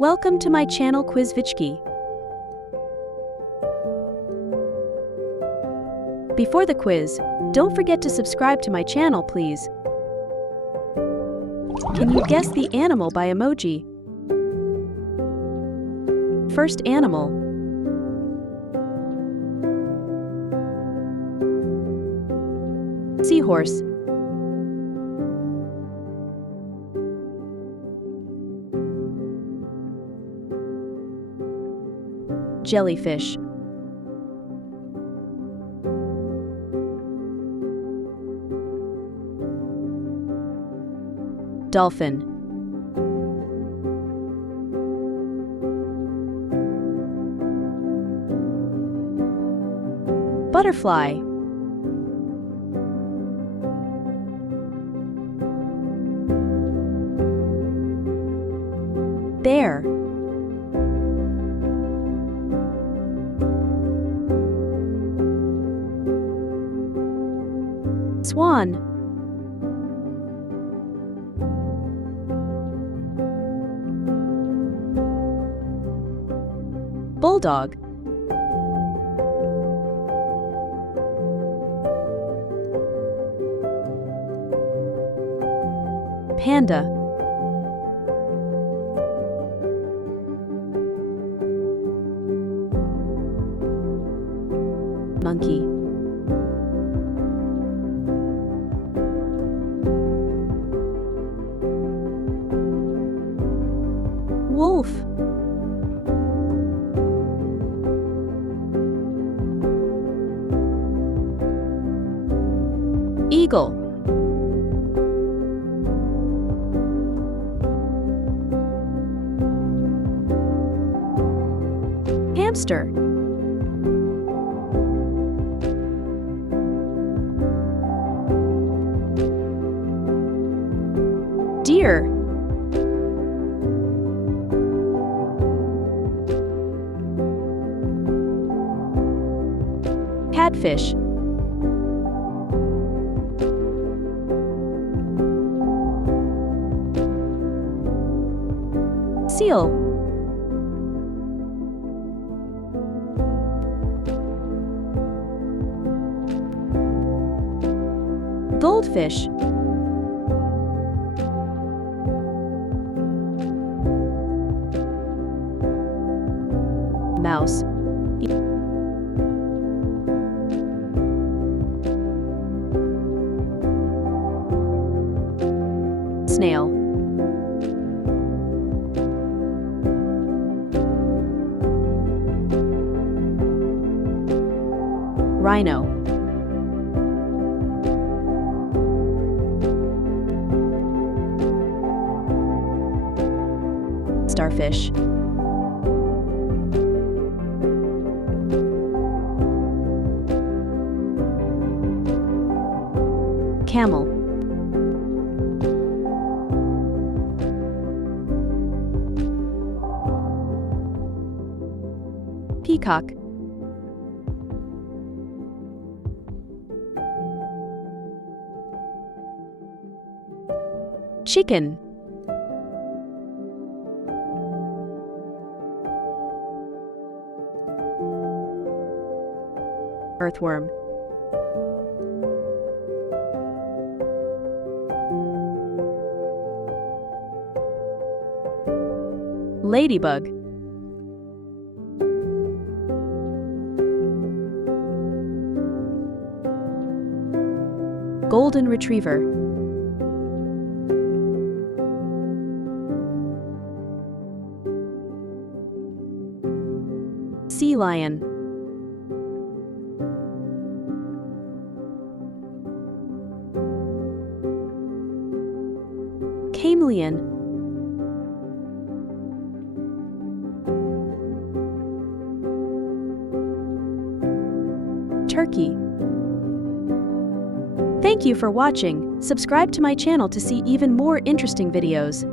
Welcome to my channel Quizvichki. Before the quiz, don't forget to subscribe to my channel, please. Can you guess the animal by emoji? First animal. Seahorse. Jellyfish. Dolphin. Butterfly. Bear. Swan. Bulldog. Panda. Monkey. Wolf. Eagle. Hamster. Deer. Catfish. Seal. Goldfish. Mouse. Snail. Rhino. Starfish. Camel. Peacock. Chicken. Earthworm. Ladybug. Golden retriever. Sea lion. Chameleon. Turkey. Thank you for watching. Subscribe to my channel to see even more interesting videos.